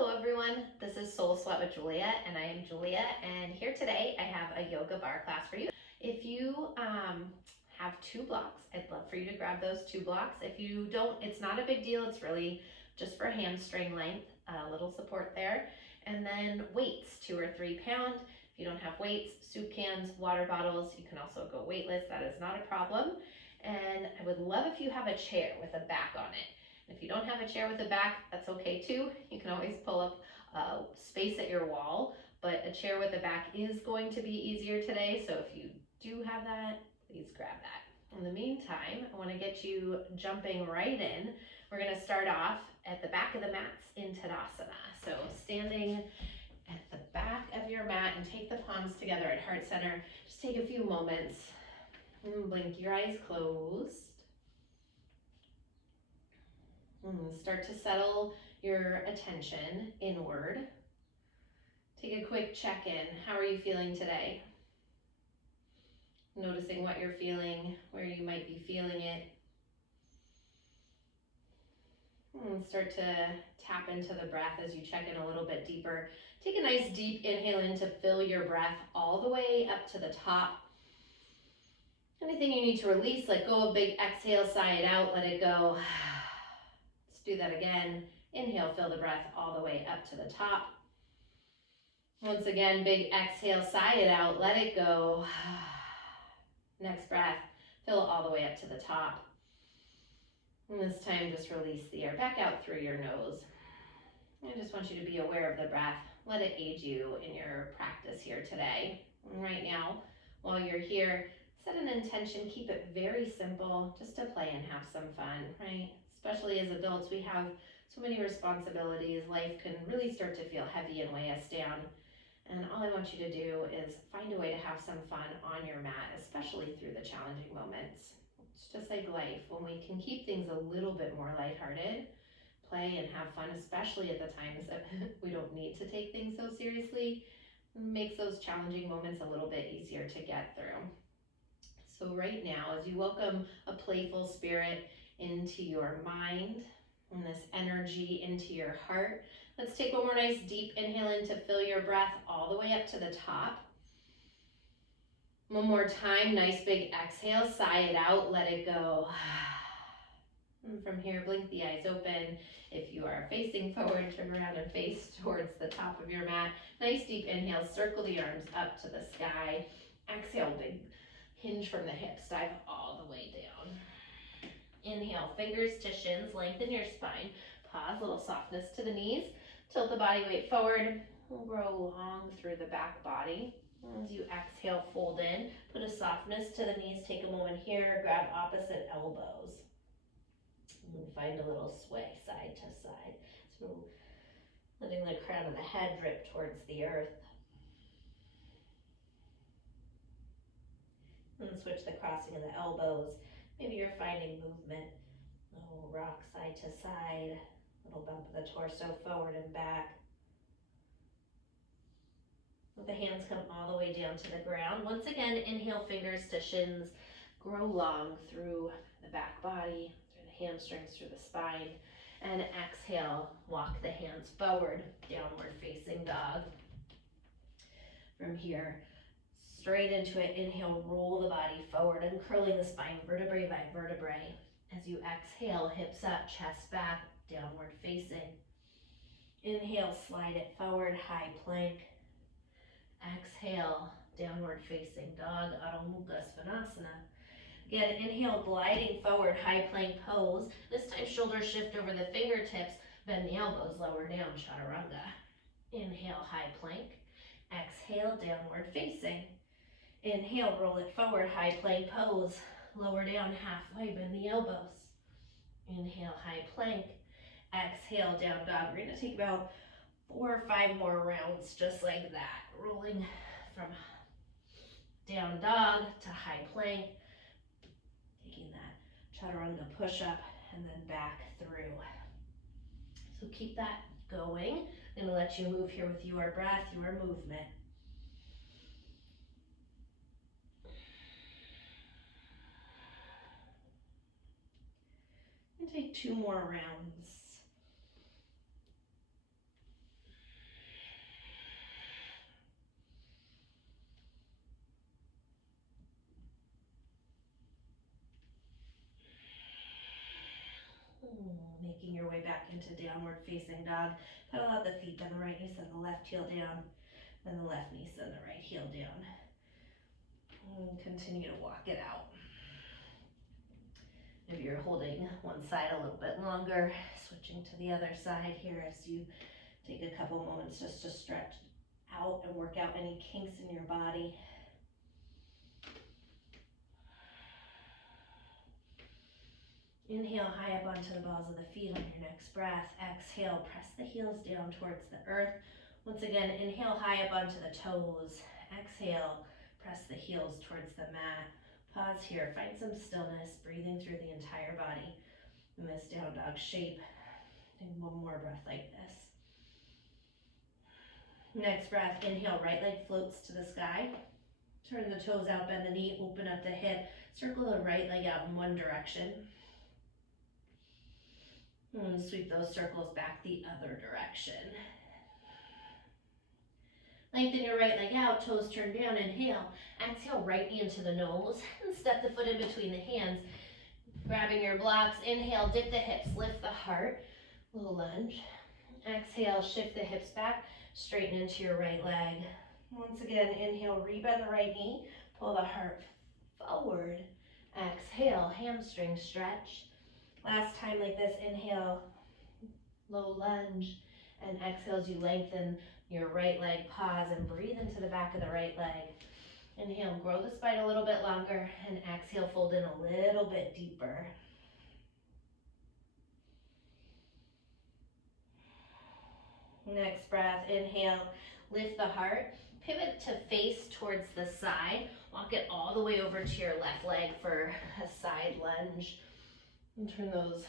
Hello everyone, this is Soul Sweat with Julia, and I am Julia, and here today I have a yoga bar class for you. If you have 2 blocks, I'd love for you to grab those 2 blocks. If you don't, it's not a big deal, it's really just for hamstring length, a little support there. And then weights, 2 or 3 pound. If you don't have weights, soup cans, water bottles, you can also go weightless, that is not a problem. And I would love if you have a chair with a back on it. If you don't have a chair with a back, that's okay too. You can always pull up space at your wall, but a chair with a back is going to be easier today. So if you do have that, please grab that. In the meantime, I want to get you jumping right in. We're going to start off at the back of the mats in Tadasana. So standing at the back of your mat and take the palms together at heart center. Just take a few moments. Blink your eyes closed. Start to settle your attention inward. Take a quick check-in. How are you feeling today? Noticing what you're feeling, where you might be feeling it. Start to tap into the breath as you check in a little bit deeper. Take a nice deep inhale in to fill your breath all the way up to the top. Anything you need to release, let go. A big exhale, sigh it out, let it go. Do that again. Inhale, fill the breath all the way up to the top. Once again, big exhale, sigh it out, let it go. Next breath, fill it all the way up to the top. And this time, just release the air back out through your nose. I just want you to be aware of the breath. Let it aid you in your practice here today. And right now, while you're here, set an intention, keep it very simple, just to play and have some fun, right? Especially as adults, we have so many responsibilities. Life can really start to feel heavy and weigh us down. And all I want you to do is find a way to have some fun on your mat, especially through the challenging moments. It's just like life. When we can keep things a little bit more lighthearted, play and have fun, especially at the times that we don't need to take things so seriously, makes those challenging moments a little bit easier to get through. So right now, as you welcome a playful spirit into your mind and this energy into your heart, let's take one more nice deep inhale in to fill your breath all the way up to the top. One more time, nice big exhale, sigh it out, let it go. And from here, blink the eyes open. If you are facing forward, turn around and face towards the top of your mat. Nice deep inhale, circle the arms up to the sky. Exhale, big hinge from the hips, dive all the way down. Inhale, fingers to shins, lengthen your spine. Pause, little softness to the knees. Tilt the body weight forward. Grow long through the back body. As you exhale, fold in. Put a softness to the knees. Take a moment here. Grab opposite elbows. And find a little sway side to side. So letting the crown of the head drip towards the earth. And switch the crossing of the elbows. Maybe you're finding movement. Little rock side to side. Little bump of the torso forward and back. Let the hands come all the way down to the ground. Once again, inhale, fingers to shins. Grow long through the back body, through the hamstrings, through the spine. And exhale, walk the hands forward, downward facing dog. From here, straight into it, inhale, roll the body forward and curling the spine vertebrae by vertebrae. As you exhale, hips up, chest back, downward facing. Inhale, slide it forward, high plank. Exhale, downward facing dog, Adho Mukha Svanasana. Again, inhale, gliding forward, high plank pose. This time, shoulders shift over the fingertips, bend the elbows, lower down, chaturanga. Inhale, high plank. Exhale, downward facing. Inhale, roll it forward, high plank pose. Lower down halfway, bend the elbows. Inhale, high plank. Exhale, down dog. We're going to take about 4 or 5 more rounds just like that. Rolling from down dog to high plank. Taking that chaturanga push up and then back through. So keep that going. I'm going to let you move here with your breath, your movement. And take 2 more rounds. Making your way back into downward facing dog. Pedal out the feet, bend the right knee, send the left heel down. Then the left knee, send the right heel down. And continue to walk it out. If you're holding one side a little bit longer, switching to the other side here as you take a couple moments just to stretch out and work out any kinks in your body. Inhale high up onto the balls of the feet on your next breath. Exhale, press the heels down towards the earth. Once again, inhale high up onto the toes. Exhale, press the heels towards the mat. Pause here, find some stillness, breathing through the entire body in this down dog shape. And one more breath like this. Next breath, inhale, right leg floats to the sky. Turn the toes out, bend the knee, open up the hip. Circle the right leg out in one direction. And sweep those circles back the other direction. Lengthen your right leg out, toes turn down, inhale. Exhale, right knee into the nose, and step the foot in between the hands. Grabbing your blocks, inhale, dip the hips, lift the heart, little lunge. Exhale, shift the hips back, straighten into your right leg. Once again, inhale, rebend the right knee, pull the heart forward. Exhale, hamstring stretch. Last time like this, inhale, low lunge, and exhale as you lengthen your right leg, pause and breathe into the back of the right leg. Inhale, grow the spine a little bit longer, and exhale, fold in a little bit deeper. Next breath, inhale, lift the heart, pivot to face towards the side, walk it all the way over to your left leg for a side lunge. And turn those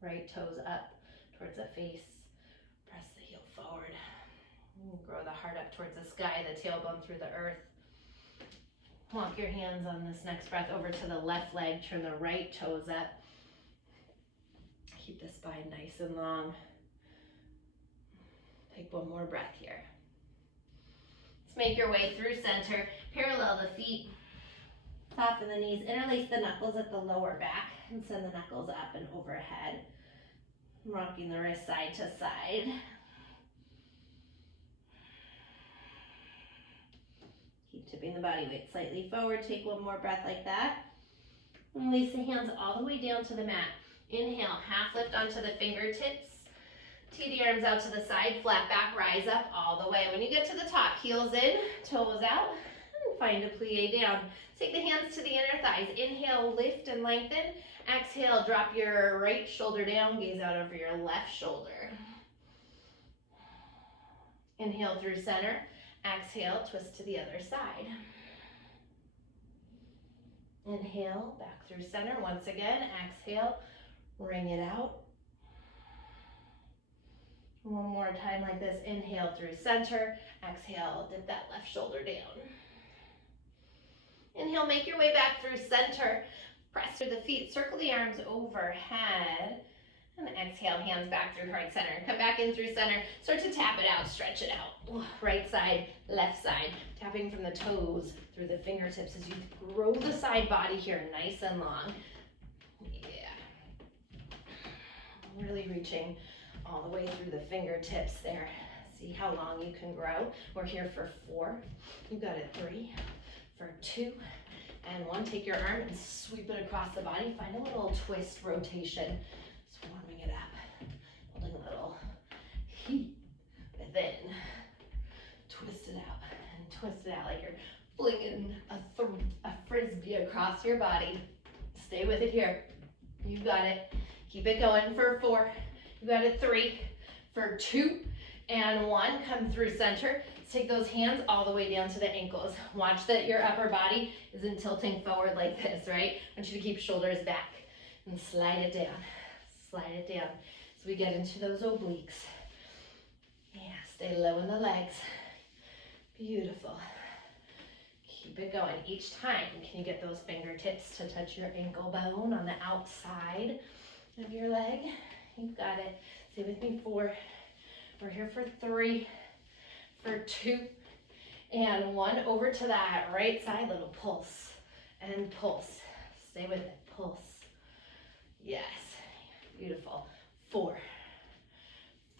right toes up towards the face. Press the heel forward. And grow the heart up towards the sky, the tailbone through the earth. Walk your hands on this next breath over to the left leg. Turn the right toes up. Keep the spine nice and long. Take one more breath here. Let's make your way through center. Parallel the feet. Soften the knees, interlace the knuckles at the lower back and send the knuckles up and overhead. Rocking the wrist side to side. Keep tipping the body weight slightly forward. Take one more breath like that. And release the hands all the way down to the mat. Inhale, half lift onto the fingertips. Tee the arms out to the side, flat back, rise up all the way. When you get to the top, heels in, toes out, and find a plie down. Take the hands to the inner thighs. Inhale, lift and lengthen. Exhale, drop your right shoulder down, gaze out over your left shoulder. Inhale through center. Exhale, twist to the other side. Inhale, back through center. Once again, exhale, ring it out. One more time like this. Inhale through center. Exhale, dip that left shoulder down. Inhale, make your way back through center. Press through the feet, circle the arms overhead. And exhale, hands back through right center. Come back in through center. Start to tap it out, stretch it out. Right side, left side. Tapping from the toes through the fingertips as you grow the side body here nice and long. Yeah. Really reaching all the way through the fingertips there. See how long you can grow. We're here for 4. You got it. 3, for 2, and 1. Take your arm and sweep it across the body. Find a little twist rotation. Just warming it up. Holding a little heat within. Twist it out and twist it out like you're flinging a frisbee across your body. Stay with it here. You got it. Keep it going for 4. You got it. 3, for 2, and 1. Come through center. Take those hands all the way down to the ankles. Watch that your upper body isn't tilting forward like this, right? I want you to keep shoulders back and slide it down. Slide it down. So we get into those obliques. Yeah, stay low in the legs. Beautiful. Keep it going. Each time, can you get those fingertips to touch your ankle bone on the outside of your leg? You've got it. Stay with me. 4. We're here for 3, for 2, and 1. Over to that right side, little pulse and pulse. Stay with it. Pulse. Yes. Beautiful. 4,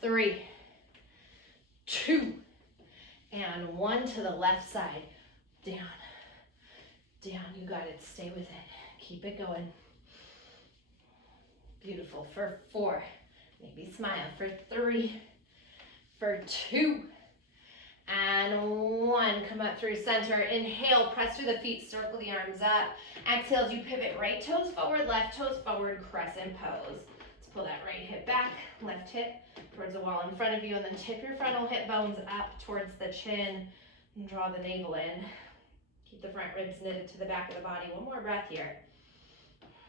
3, 2, and 1 to the left side. Down, down. You got it. Stay with it. Keep it going. Beautiful. For 4, maybe smile. For 3, for 2, and 1. Come up through center. Inhale, press through the feet, circle the arms up. Exhale as you pivot, right toes forward, left toes forward, crescent pose. Let's pull that right hip back, left hip towards the wall in front of you, and then tip your frontal hip bones up towards the chin and draw the navel in. Keep the front ribs knitted to the back of the body. One more breath here.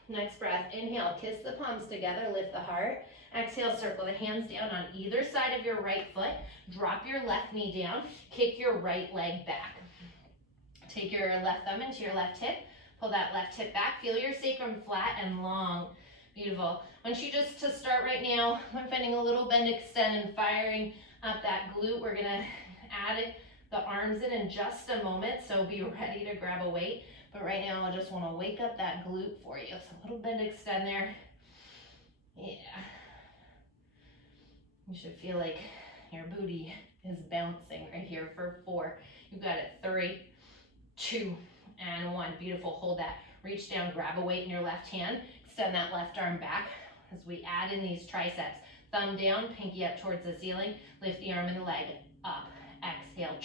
Next breath, inhale, kiss the palms together, lift the heart. Exhale, circle the hands down on either side of your right foot. Drop your left knee down, kick your right leg back. Take your left thumb into your left hip, pull that left hip back, feel your sacrum flat and long. Beautiful. I want you just to start right now, I'm finding a little bend, extend, and firing up that glute. We're gonna add the arms in just a moment, so be ready to grab a weight. But right now, I just wanna wake up that glute for you. So a little bend, extend there. Yeah. You should feel like your booty is bouncing right here for 4. You got it. 3, 2, and 1. Beautiful. Hold that. Reach down, grab a weight in your left hand. Extend that left arm back as we add in these triceps. Thumb down, pinky up towards the ceiling. Lift the arm and the leg up. Exhale.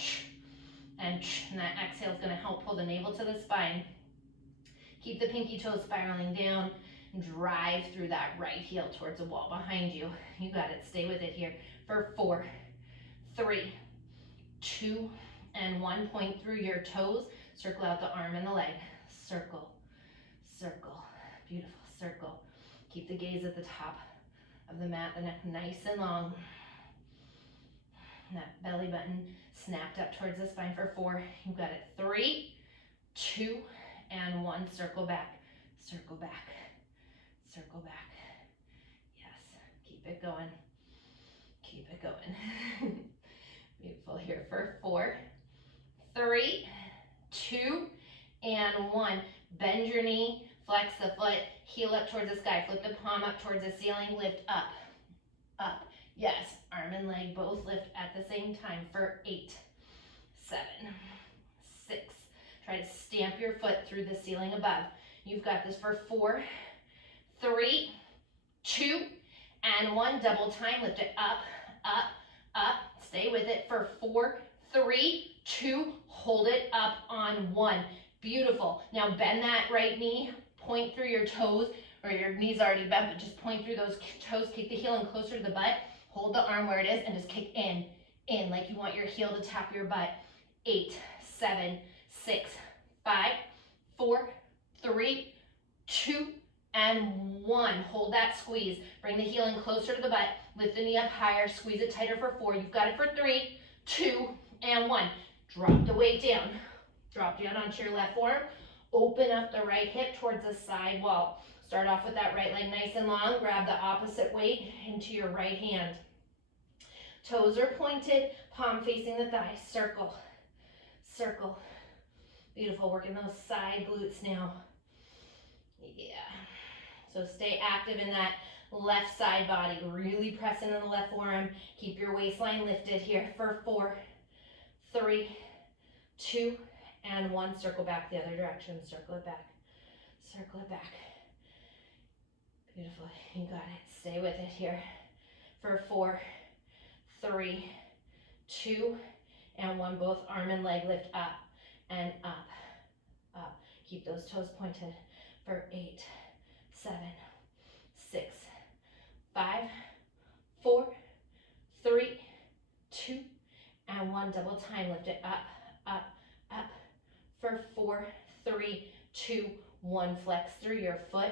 And that exhale is going to help pull the navel to the spine. Keep the pinky toes spiraling down. Drive through that right heel towards the wall behind you. You got it. Stay with it here for 4, 3, 2, and 1. Point through your toes. Circle out the arm and the leg. Circle, circle. Beautiful. Circle. Keep the gaze at the top of the mat. The neck nice and long. That belly button snapped up towards the spine for 4. You got it. 3, 2, and 1. Circle back. Circle back. Circle back. Yes. Keep it going. Keep it going. Beautiful. Here for 4, 3, 2, and 1. Bend your knee. Flex the foot. Heel up towards the sky. Flip the palm up towards the ceiling. Lift up. Up. Yes. Arm and leg both lift at the same time for 8, 7, 6. Try to stamp your foot through the ceiling above. You've got this for 4, 3, 2, and 1. Double time. Lift it up, up, up. Stay with it for 4, 3, 2. Hold it up on 1. Beautiful. Now bend that right knee. Point through your toes, or your knee's already bent, but just point through those toes. Kick the heel in closer to the butt. Hold the arm where it is and just kick in, like you want your heel to tap your butt. 8, 7, 6, 5, 4, 3, 2, and 1. Hold that squeeze. Bring the heel in closer to the butt. Lift the knee up higher. Squeeze it tighter for 4. You've got it for 3, 2, and 1. Drop the weight down. Drop down onto your left forearm. Open up the right hip towards the side wall. Start off with that right leg nice and long. Grab the opposite weight into your right hand. Toes are pointed, palm facing the thigh. Circle, circle. Beautiful. Working those side glutes now. Yeah. So stay active in that left side body. Really press into the left forearm. Keep your waistline lifted here for 4, 3, 2, and 1. Circle back the other direction. Circle it back. Circle it back. Beautiful. You got it. Stay with it here for 4, 3, 2, and 1. Both arm and leg lift up and up, up. Keep those toes pointed for 8, 7, 6, 5, 4, 3, 2, and 1. Double time. Lift it up, up, up for 4, 3, 2, 1. Flex through your foot.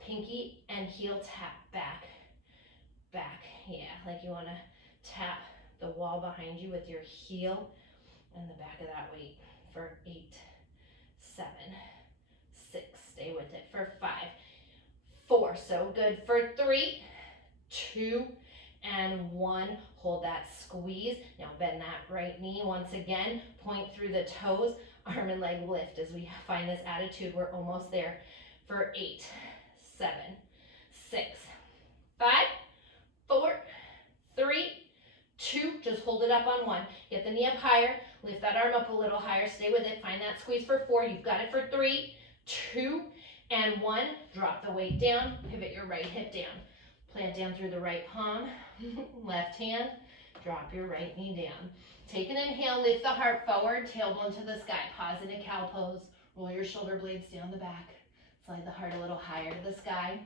Pinky and heel tap back, back. Yeah, like you want to tap the wall behind you with your heel and the back of that weight for 8, 7, 6. Stay with it for 5, 4. So good for 3, 2, and 1. Hold that squeeze. Now bend that right knee once again. Point through the toes. Arm and leg lift as we find this attitude. We're almost there for 8, 7, 6, 5, 4, 3, 2, just hold it up on 1. Get the knee up higher, lift that arm up a little higher, stay with it, find that squeeze for 4, you've got it for 3, 2, and 1. Drop the weight down, pivot your right hip down. Plant down through the right palm, left hand, drop your right knee down. Take an inhale, lift the heart forward, tailbone to the sky, pause in a cow pose, roll your shoulder blades down the back, slide the heart a little higher to the sky.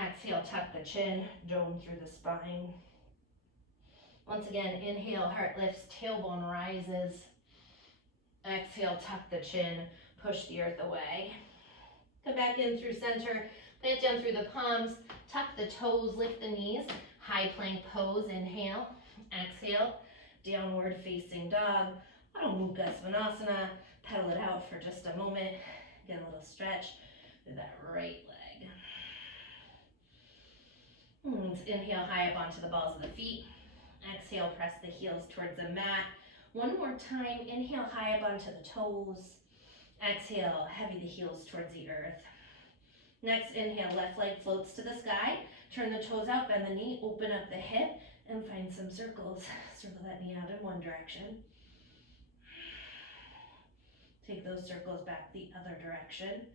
Exhale, tuck the chin, dome through the spine. Once again, inhale, heart lifts, tailbone rises. Exhale, tuck the chin, push the earth away. Come back in through center, plant down through the palms, tuck the toes, lift the knees. High plank pose, inhale. Exhale, downward facing dog. Adho Mukha Svanasana. Pedal it out for just a moment. Get a little stretch through that right leg. Inhale, high up onto the balls of the feet. Exhale, press the heels towards the mat. One more time, inhale, high up onto the toes. Exhale, heavy the heels towards the earth. Next, inhale, left leg floats to the sky. Turn the toes out, bend the knee, open up the hip, and find some circles. Circle that knee out in one direction. Take those circles back the other direction.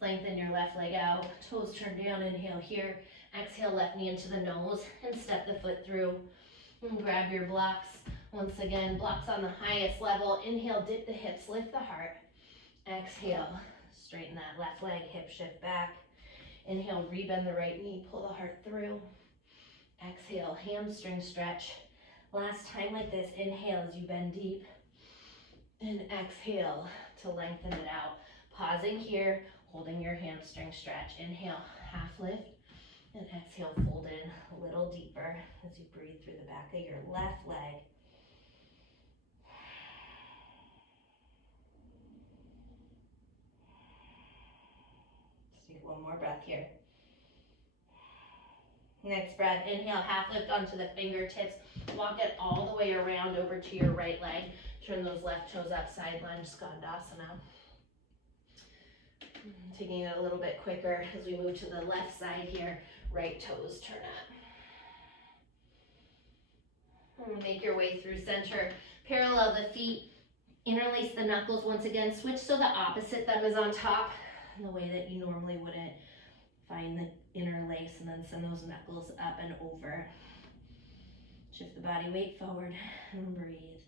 Lengthen your left leg out, toes turn down, inhale here. Exhale, left knee into the nose and step the foot through. And grab your blocks. Once again, blocks on the highest level. Inhale, dip the hips, lift the heart. Exhale, straighten that left leg, hip shift back. Inhale, rebend the right knee, pull the heart through. Exhale, hamstring stretch. Last time like this, inhale as you bend deep. And exhale to lengthen it out. Pausing here, holding your hamstring stretch. Inhale, half lift. And exhale, fold in a little deeper as you breathe through the back of your left leg. Just take one more breath here. Next breath, inhale, half lift onto the fingertips. Walk it all the way around over to your right leg. Turn those left toes up, side lunge, skandasana. Taking it a little bit quicker as we move to the left side here. Right toes turn up. Make your way through center. Parallel the feet. Interlace the knuckles once again. Switch so the opposite thumb is on top in the way that you normally wouldn't. Find the interlace and then send those knuckles up and over. Shift the body weight forward and breathe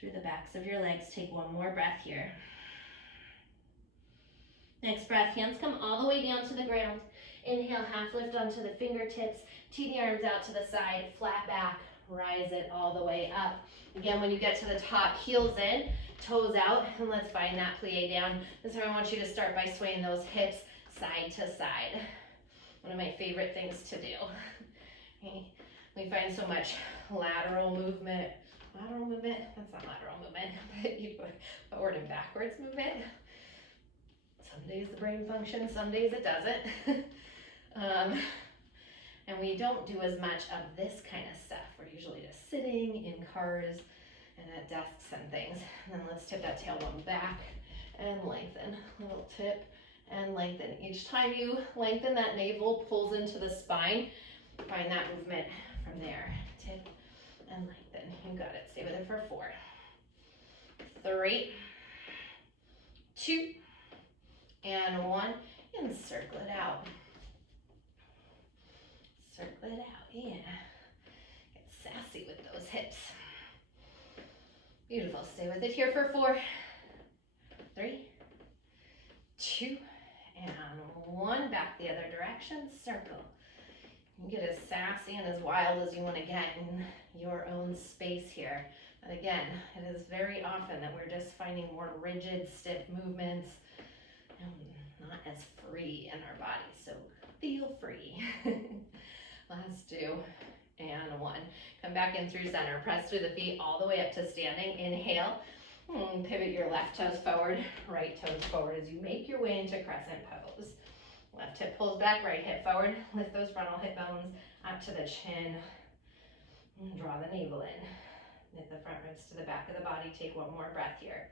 through the backs of your legs. Take one more breath here. Next breath, hands come all the way down to the ground. Inhale, half lift onto the fingertips. Tee the arms out to the side, flat back, rise it all the way up. Again, when you get to the top, heels in, toes out, and let's find that plie down. This time I want you to start by swaying those hips side to side. One of my favorite things to do. Okay. We find so much lateral movement. Lateral movement? That's not lateral movement, but you put forward and backwards movement. Some days the brain functions, some days it doesn't. And we don't do as much of this kind of stuff. We're usually just sitting in cars and at desks and things. And then let's tip that tailbone back and lengthen. Little tip and lengthen. Each time you lengthen, that navel pulls into the spine. Find that movement from there. Tip and lengthen. You got it. Stay with it for 4, 3, 2, and 1. And circle it out. Circle it out. Yeah. Get sassy with those hips. Beautiful. Stay with it here for 4, 3, 2, and 1. Back the other direction. Circle. You get as sassy and as wild as you want to get in your own space here. And again, it is very often that we're just finding more rigid, stiff movements and not as free in our bodies. So feel free. Last 2 and 1. Come back in through center. Press through the feet all the way up to standing. Inhale. Pivot your left toes forward, right toes forward as you make your way into crescent pose. Left hip pulls back, right hip forward. Lift those frontal hip bones up to the chin. Draw the navel in. Knit the front ribs to the back of the body. Take one more breath here.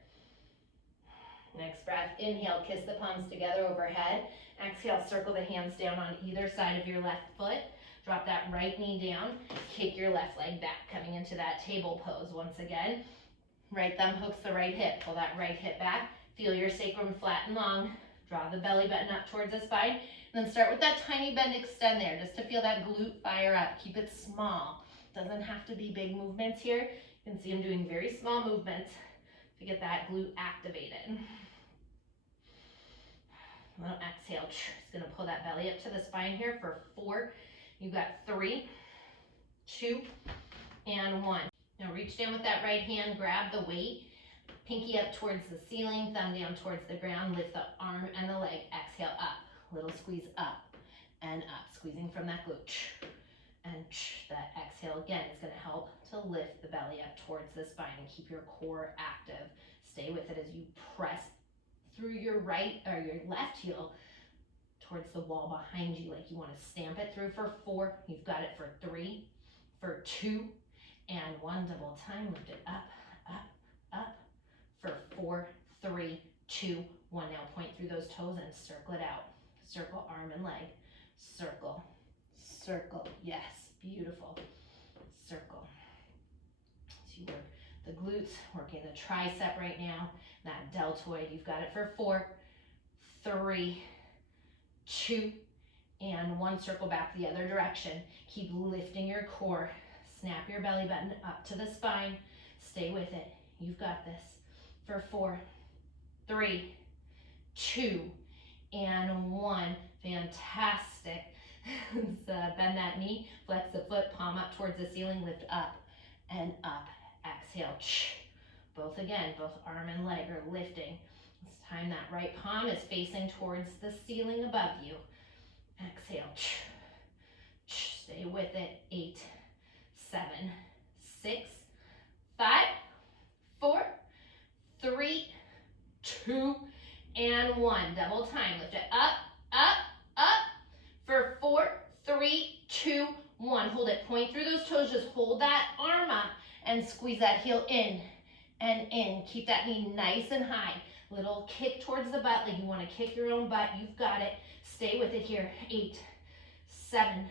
Next breath, inhale, kiss the palms together overhead. Exhale, circle the hands down on either side of your left foot. Drop that right knee down, kick your left leg back, coming into that table pose once again. Right thumb hooks the right hip, pull that right hip back. Feel your sacrum flat and long. Draw the belly button up towards the spine. And then start with that tiny bend, extend there, just to feel that glute fire up. Keep it small. Doesn't have to be big movements here. You can see I'm doing very small movements to get that glute activated. Little exhale. It's gonna pull that belly up to the spine here for 4. You've got 3, 2, and 1. Now reach down with that right hand, grab the weight, pinky up towards the ceiling, thumb down towards the ground, lift the arm and the leg, exhale up, little squeeze up and up, squeezing from that glute. And that exhale again is gonna help to lift the belly up towards the spine and keep your core active. Stay with it as you press through your right or your left heel towards the wall behind you, like you wanna stamp it through for 4. You've got it for 3, for 2, and 1. Double time, lift it up, up, up, for 4, 3, 2, 1. Now point through those toes and circle it out. Circle arm and leg, circle, circle, yes, beautiful, circle. So you work the glutes, working the tricep right now, that deltoid. You've got it for 4, 3, 2, and 1. Circle back the other direction. Keep lifting your core. Snap your belly button up to the spine. Stay with it. You've got this. For 4, 3, 2, and 1. Fantastic. Bend that knee, flex the foot, palm up towards the ceiling, lift up and up. Exhale. Both again, both arm and leg are lifting. This time that right palm is facing towards the ceiling above you. Exhale. Stay with it. 8, 7, 6, 5, 4, 3, 2, and 1. Double time. Lift it up, up, up. For 4, 3, 2, 1. Hold it. Point through those toes. Just hold that arm up and squeeze that heel in and in. Keep that knee nice and high. Little kick towards the butt, like you want to kick your own butt. You've got it. Stay with it here. 8, 7,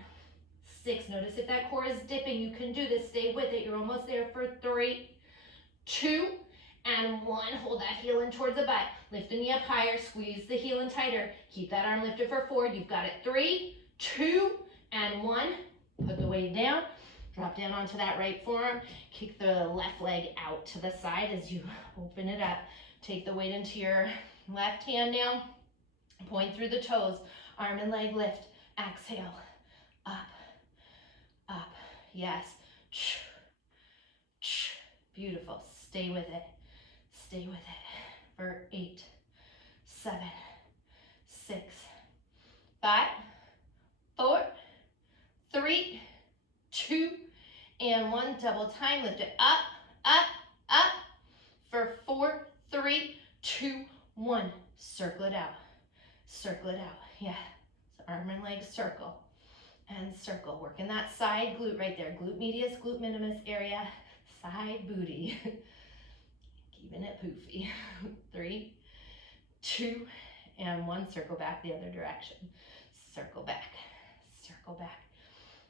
6. Notice if that core is dipping, you can do this. Stay with it. You're almost there for 3, 2, and 1. Hold that heel in towards the butt. Lift the knee up higher. Squeeze the heel in tighter. Keep that arm lifted for 4. You've got it. 3, 2, and 1. Put the weight down. Drop down onto that right forearm. Kick the left leg out to the side as you open it up. Take the weight into your left hand now. Point through the toes. Arm and leg lift. Exhale. Up. Up. Yes. Beautiful. Stay with it. Stay with it. For 8, 7, 6, 5, 4, 3, 2, and 1. Double time. Lift it up, up, up. For 4, 3, 2, 1. Circle it out. Circle it out. Yeah. So arm and leg circle and circle. Working that side glute right there. Glute medius, glute minimus area. Side booty. Keeping it poofy. 3, 2, and 1. Circle back the other direction. Circle back. Circle back.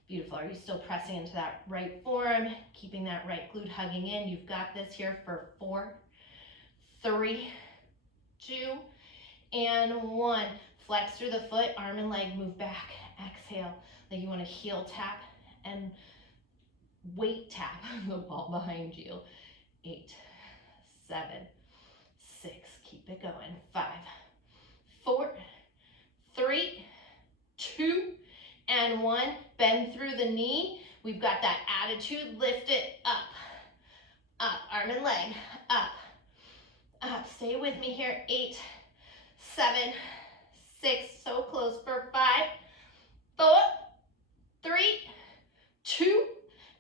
Beautiful. Are you still pressing into that right forearm? Keeping that right glute hugging in. You've got this here for 4, 3, 2, and 1. Flex through the foot, arm and leg move back. Exhale. Like you want to heel tap and weight tap the wall behind you. 8, 7, 6. Keep it going. 5, 4, 3, 2, and 1. Bend through the knee. We've got that attitude. Lift it up. Up. Arm and leg. Up. Up. Stay with me here. 8, 7, 6. So close for 5, 4, 3, 2,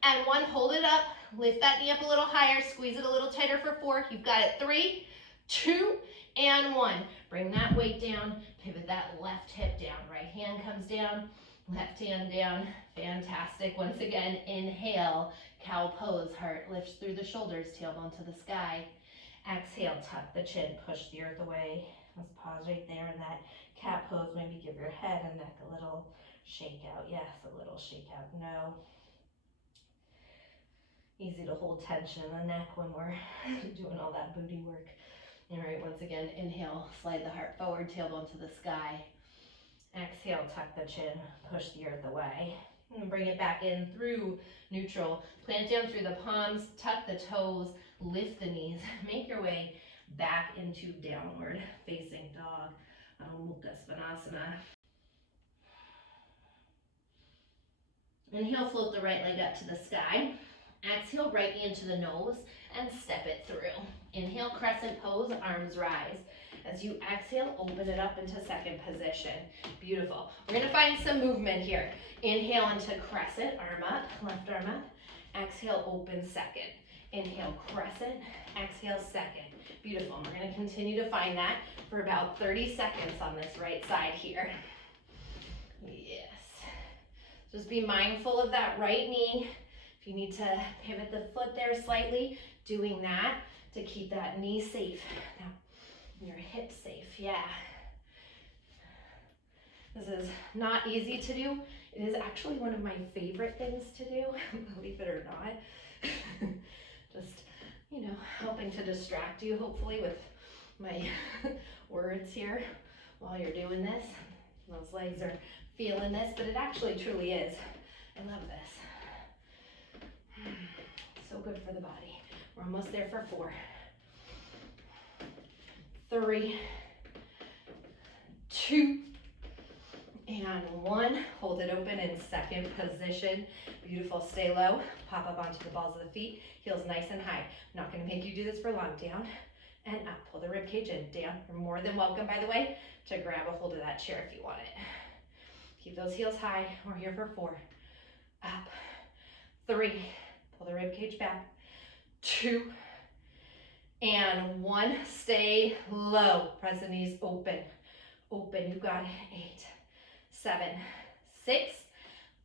and 1. Hold it up. Lift that knee up a little higher. Squeeze it a little tighter for 4. You've got it. 3, 2, and 1. Bring that weight down. Pivot that left hip down. Right hand comes down. Left hand down. Fantastic. Once again, inhale. Cow pose. Heart lifts through the shoulders. Tailbone to the sky. Exhale, tuck the chin, push the earth away. Let's pause right there in that cat pose. Maybe give your head and neck a little shake out. Yes, a little shake out. No. Easy to hold tension in the neck when we're doing all that booty work. All right, once again, inhale, slide the heart forward, tailbone to the sky. Exhale, tuck the chin, push the earth away. And bring it back in through neutral. Plant down through the palms, tuck the toes, lift the knees. Make your way back into downward facing dog. Mukha Svanasana. Inhale, float the right leg up to the sky. Exhale, right knee into the nose and step it through. Inhale, crescent pose, arms rise. As you exhale, open it up into second position. Beautiful. We're gonna find some movement here. Inhale into crescent, arm up, left arm up. Exhale, open second. Inhale, crescent, exhale, second. Beautiful. We're gonna continue to find that for about 30 seconds on this right side here. Yes. Just be mindful of that right knee. If you need to pivot the foot there slightly, doing that to keep that knee safe. Now, your hip safe, yeah. This is not easy to do. It is actually one of my favorite things to do, believe it or not. Just, you know, helping to distract you, hopefully, with my words here while you're doing this. Those legs are feeling this, but it actually truly is. I love this. So good for the body. We're almost there for 4. 3, 2, and 1. Hold it open in second position. Beautiful. Stay low. Pop up onto the balls of the feet. Heels nice and high. I'm not going to make you do this for long. Down and up. Pull the rib cage in. Down. You're more than welcome, by the way, to grab a hold of that chair if you want it. Keep those heels high. We're here for 4. Up. 3. Pull the rib cage back. 2. And 1. Stay low. Press the knees open. Open. You got it. 8, 7, 6,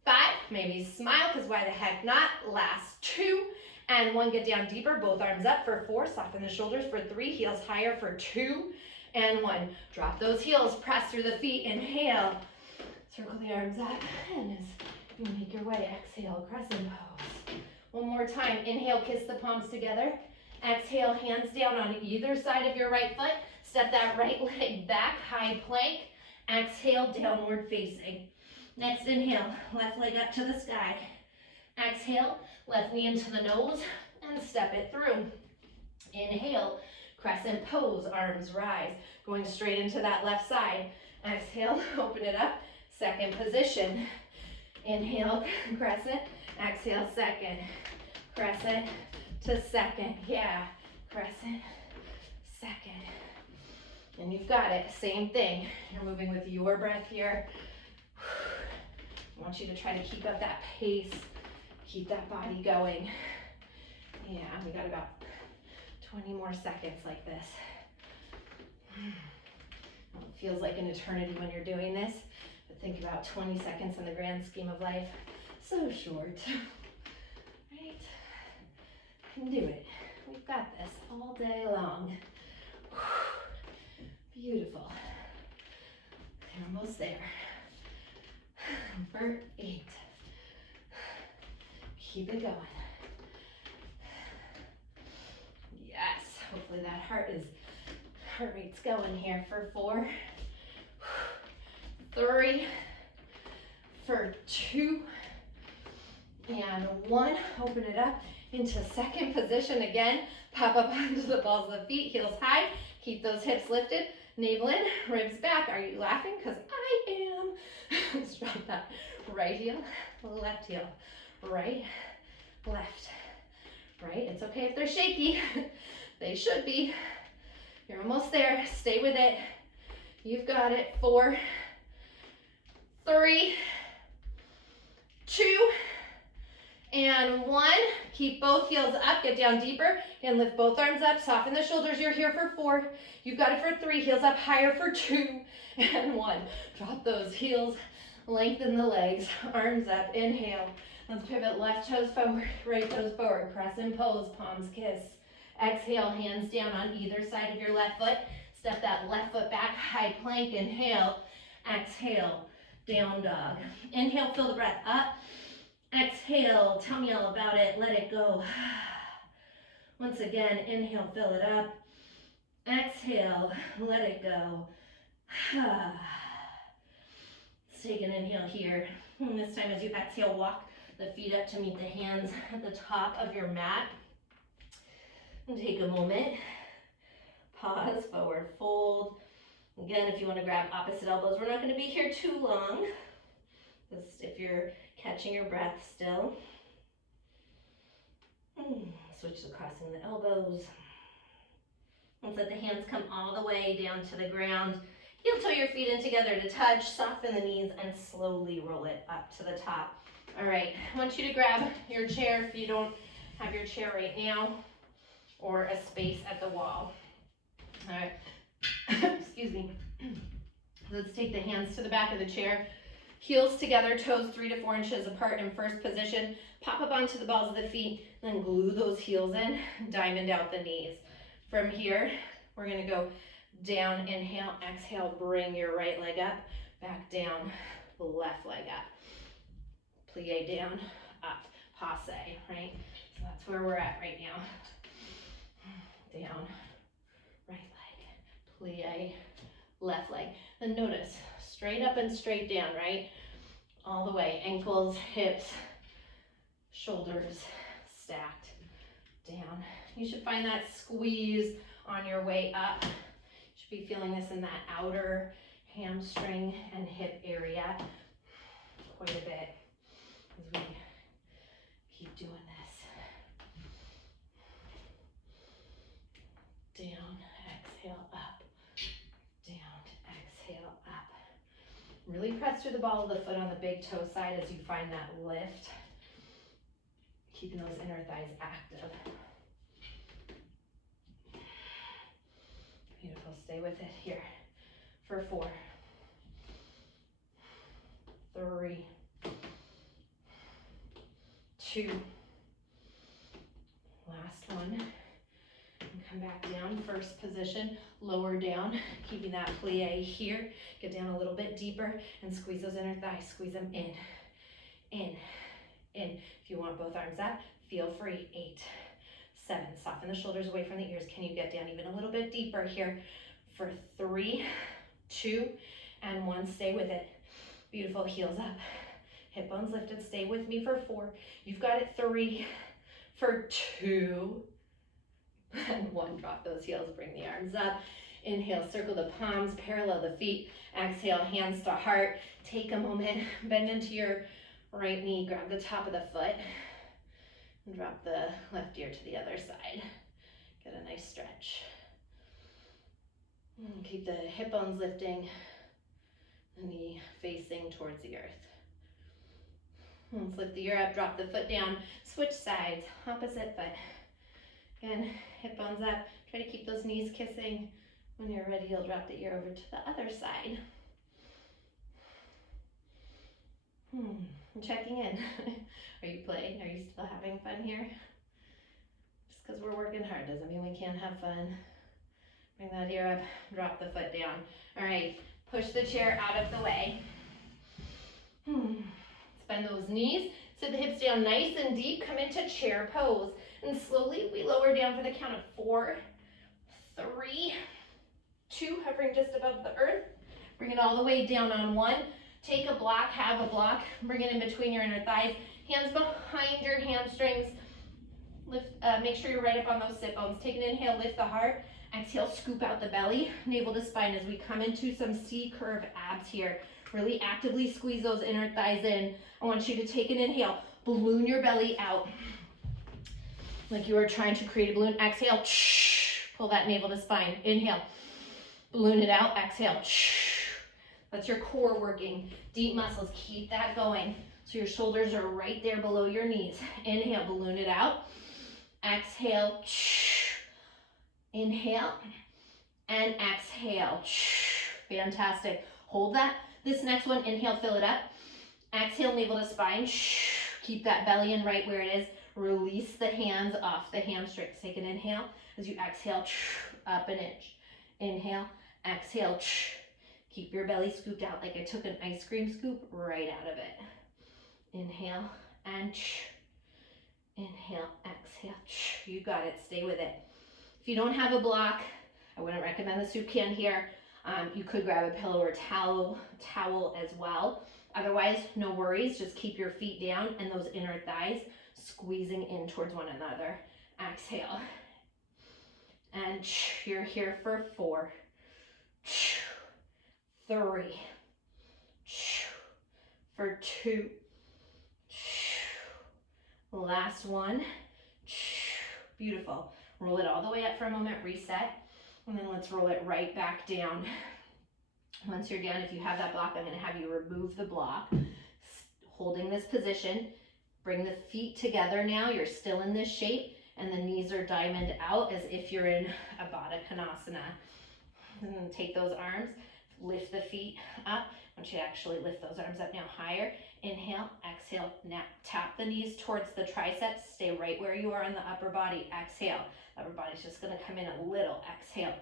5. Maybe smile, because why the heck not? Last 2 and 1. Get down deeper. Both arms up for 4. Soften the shoulders for 3. Heels higher for 2 and 1. Drop those heels. Press through the feet. Inhale. Circle the arms up. And as you make your way, exhale, crescent pose. One more time. Inhale, kiss the palms together. Exhale, hands down on either side of your right foot. Step that right leg back, high plank. Exhale, downward facing. Next inhale, left leg up to the sky. Exhale, left knee into the nose and step it through. Inhale, crescent pose, arms rise. Going straight into that left side. Exhale, open it up, second position. Inhale, crescent. Exhale, second. Crescent to second. Yeah, crescent, second. And you've got it. Same thing. You're moving with your breath here. I want you to try to keep up that pace. Keep that body going. Yeah, we got about 20 more seconds like this. Well, it feels like an eternity when you're doing this, but think about 20 seconds in the grand scheme of life. So short. Right? You can do it. We've got this all day long. Beautiful. We're almost there. For 8. Keep it going. Yes. Hopefully that heart rate's going here for 4. 3. For 2. And 1. Open it up into second position again. Pop up onto the balls of the feet. Heels high. Keep those hips lifted. Navel in, ribs back. Are you laughing? Because I am. Let's drop that right heel, left heel, right, left, right. It's okay if they're shaky. They should be. You're almost there. Stay with it. You've got it. 4, 3, 2, and 1. Keep both heels up. Get down deeper and lift both arms up. Soften the shoulders. You're here for 4. You've got it for 3. Heels up higher for 2 and 1. Drop those heels. Lengthen the legs. Arms up. Inhale. Let's pivot. Left toes forward. Right toes forward. Crescent pose. Palms kiss. Exhale, hands down on either side of your left foot. Step that left foot back, high plank, inhale. Exhale, down dog. Inhale, fill the breath up. Exhale, tell me all about it, let it go. Once again, inhale, fill it up. Exhale, let it go. Let's take an inhale here. And this time as you exhale, walk the feet up to meet the hands at the top of your mat. And take a moment. Pause, forward fold. Again, if you want to grab opposite elbows, we're not going to be here too long. Just if you're catching your breath still. Switch to crossing the elbows. Let's let the hands come all the way down to the ground. Heel toe your feet in together to touch, soften the knees, and slowly roll it up to the top. All right, I want you to grab your chair if you don't have your chair right now, or a space at the wall. All right, excuse me. Let's take the hands to the back of the chair. Heels together, toes 3 to 4 inches apart in first position. Pop up onto the balls of the feet, then glue those heels in, diamond out the knees. From here, we're gonna go down, inhale, exhale, bring your right leg up, back down, left leg up. Plie down, up, passe, right? So that's where we're at right now. Down, right leg, plie, left leg. Then notice, straight up and straight down, right? All the way, ankles, hips, shoulders stacked, down. You should find that squeeze on your way up. You should be feeling this in that outer hamstring and hip area quite a bit as we keep doing this. Down, exhale, up. Down, exhale, up. Really press through the ball of the foot on the big toe side as you find that lift. Keeping those inner thighs active. Beautiful, stay with it here for 4, 3, 2, last one, and come back down, first position, lower down, keeping that plie here, get down a little bit deeper, and squeeze those inner thighs, squeeze them in, in. If you want both arms up, feel free, 8, 7, soften the shoulders away from the ears. Can you get down even a little bit deeper here for 3, 2, and 1, stay with it. Beautiful, heels up, hip bones lifted, stay with me for 4, you've got it, 3, for 2, and 1, drop those heels, bring the arms up. Inhale, circle the palms, parallel the feet. Exhale, hands to heart. Take a moment, bend into your right knee, grab the top of the foot, and drop the left ear to the other side. Get a nice stretch. And keep the hip bones lifting, the knee facing towards the earth. Let's lift the ear up, drop the foot down, switch sides, opposite foot. Again, hip bones up, try to keep those knees kissing. When you're ready, you'll drop the ear over to the other side. I'm checking in. Are you playing? Are you still having fun here? Just because we're working hard doesn't mean we can't have fun. Bring that ear up, drop the foot down. All right, push the chair out of the way. Bend those knees, sit the hips down nice and deep, come into chair pose. And slowly we lower down for the count of 4, 3, 2, hovering just above the earth. Bring it all the way down on 1. Take a block, have a block, bring it in between your inner thighs, hands behind your hamstrings. Lift, make sure you're right up on those sit bones. Take an inhale, lift the heart. Exhale, scoop out the belly, navel to spine as we come into some C-curve abs here. Really actively squeeze those inner thighs in. I want you to take an inhale, balloon your belly out. Like you are trying to create a balloon. Exhale, pull that navel to spine. Inhale, balloon it out. Exhale, that's your core working. Deep muscles, keep that going. So your shoulders are right there below your knees. Inhale, balloon it out. Exhale, inhale, and exhale. Fantastic. Hold that. This next one, inhale, fill it up. Exhale, navel to spine. Keep that belly in right where it is. Release the hands off the hamstrings. Take an inhale. As you exhale, up an inch. Inhale, exhale. Keep your belly scooped out like I took an ice cream scoop right out of it. Inhale and inhale, exhale. You got it. Stay with it. If you don't have a block, I wouldn't recommend the soup can here. You could grab a pillow or towel as well. Otherwise, no worries. Just keep your feet down and those inner thighs squeezing in towards one another. Exhale. And you're here for 4, 3, for 2. Last one. Beautiful. Roll it all the way up for a moment, reset, and then let's roll it right back down. Once you're down, if you have that block, I'm going to have you remove the block, holding this position. Bring the feet together now. You're still in this shape, and the knees are diamond out as if you're in a Baddha Konasana. And then take those arms, lift the feet up. I want you to actually lift those arms up now higher. Inhale, exhale, now tap the knees towards the triceps. Stay right where you are in the upper body. Exhale. Upper body's just going to come in a little. Exhale.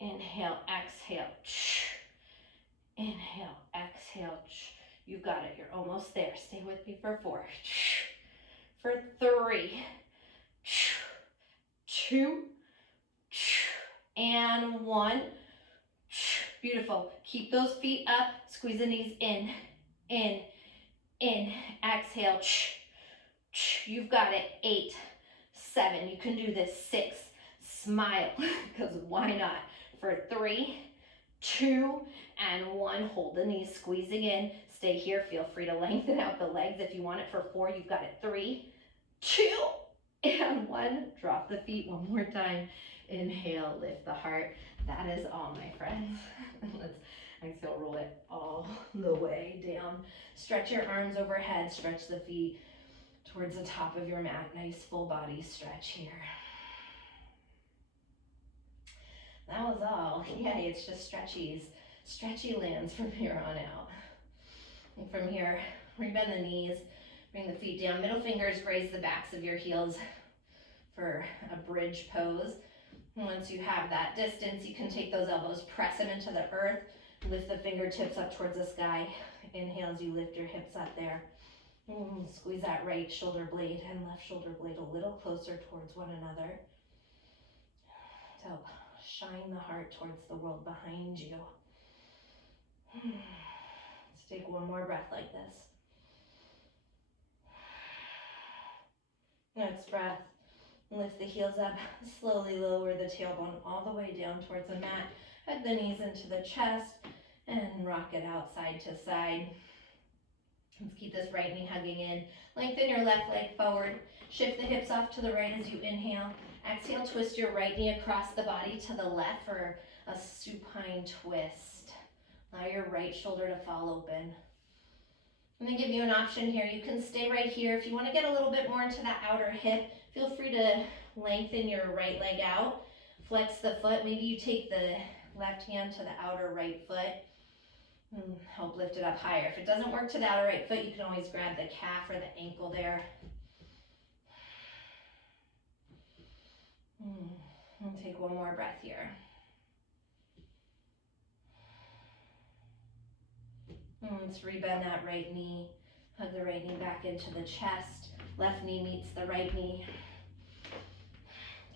Inhale, exhale. Inhale, exhale. You've got it. You're almost there. Stay with me for 4. For 3. 2. And 1. Beautiful. Keep those feet up. Squeeze the knees in. Exhale. You've got it. 8, 7. You can do this. 6. Smile, because why not? For 3, 2, and 1. Hold the knees squeezing in. Stay here. Feel free to lengthen out the legs if you want it. For 4, you've got it. 3, 2, and 1. Drop the feet one more time. Inhale, lift the heart. That is all, my friends. Let's exhale, roll it all the way down. Stretch your arms overhead. Stretch the feet towards the top of your mat. Nice full body stretch here. That was all. Yay, it's just stretchy lands from here on out. And from here, rebend the knees, bring the feet down. Middle fingers graze the backs of your heels for a bridge pose. And once you have that distance, you can take those elbows, press them into the earth, lift the fingertips up towards the sky. Inhale as you lift your hips up there. Squeeze that right shoulder blade and left shoulder blade a little closer towards one another. So shine the heart towards the world behind you. Let's take one more breath like this. Next breath. Lift the heels up, slowly lower the tailbone all the way down towards the mat. Hug the knees into the chest and rock it out side to side. Let's keep this right knee hugging in. Lengthen your left leg forward. Shift the hips off to the right as you inhale. Exhale, twist your right knee across the body to the left for a supine twist. Allow your right shoulder to fall open. I'm going to give you an option here. You can stay right here. If you want to get a little bit more into that outer hip, feel free to lengthen your right leg out. Flex the foot. Maybe you take the left hand to the outer right foot and help lift it up higher. If it doesn't work to the outer right foot, you can always grab the calf or the ankle there. And take one more breath here. Let's rebend that right knee. Hug the right knee back into the chest. Left knee meets the right knee.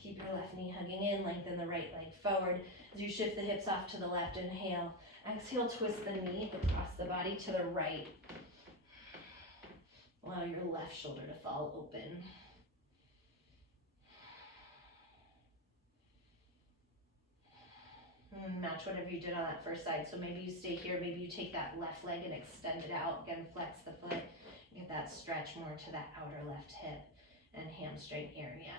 Keep your left knee hugging in. Lengthen the right leg forward. As you shift the hips off to the left, inhale. Exhale, twist the knee across the body to the right. Allow your left shoulder to fall open. Match whatever you did on that first side. So maybe you stay here, maybe you take that left leg and extend it out. Again, flex the foot. Get that stretch more to that outer left hip and hamstring area.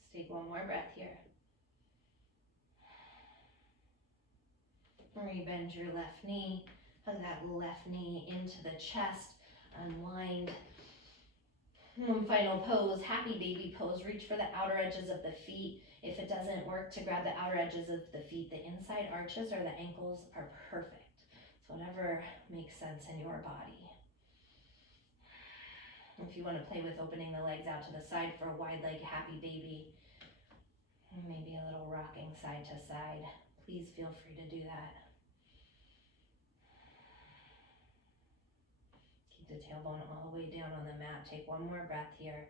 Let's take one more breath here. Rebend your left knee. Hug that left knee into the chest. Unwind. One final pose, happy baby pose. Reach for the outer edges of the feet. If it doesn't work to grab the outer edges of the feet, the inside arches or the ankles are perfect. So whatever makes sense in your body. If you want to play with opening the legs out to the side for a wide leg happy baby, maybe a little rocking side to side, please feel free to do that. Keep the tailbone all the way down on the mat. Take one more breath here.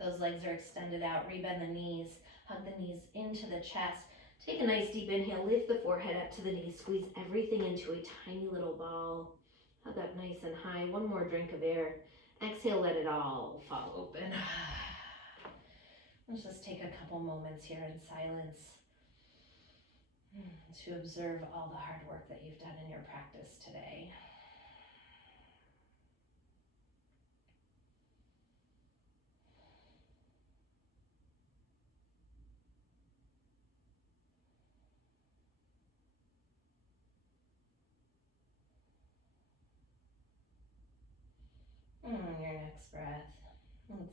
Those legs are extended out. Rebend the knees. Hug the knees into the chest. Take a nice deep inhale. Lift the forehead up to the knees. Squeeze everything into a tiny little ball. Hug up nice and high. One more drink of air. Exhale, let it all fall open. Let's just take a couple moments here in silence to observe all the hard work that you've done in your practice today. Your next breath. Let's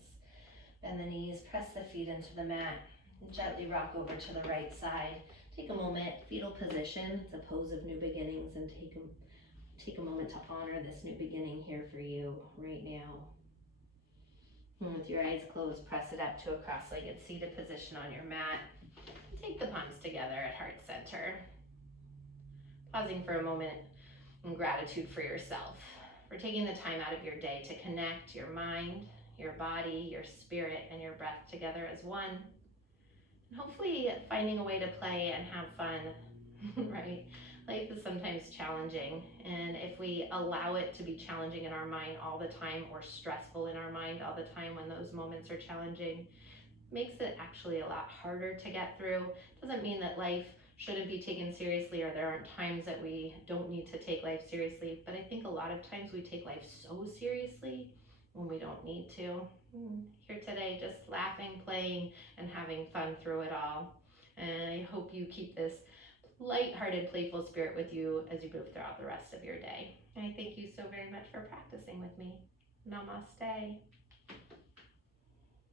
bend the knees, press the feet into the mat, and gently rock over to the right side. Take a moment, fetal position. It's a pose of new beginnings, and take a moment to honor this new beginning here for you right now. And with your eyes closed, press it up to a cross-legged seated position on your mat. Take the palms together at heart center. Pausing for a moment in gratitude for yourself, for taking the time out of your day to connect your mind, your body, your spirit, and your breath together as one. And hopefully finding a way to play and have fun, right? Life is sometimes challenging, and if we allow it to be challenging in our mind all the time, or stressful in our mind all the time when those moments are challenging, makes it actually a lot harder to get through. Doesn't mean that life shouldn't be taken seriously, or there aren't times that we don't need to take life seriously, but I think a lot of times we take life so seriously when we don't need to. Here today, just laughing, playing, and having fun through it all. And I hope you keep this light-hearted, playful spirit with you as you move throughout the rest of your day. And I thank you so very much for practicing with me. Namaste.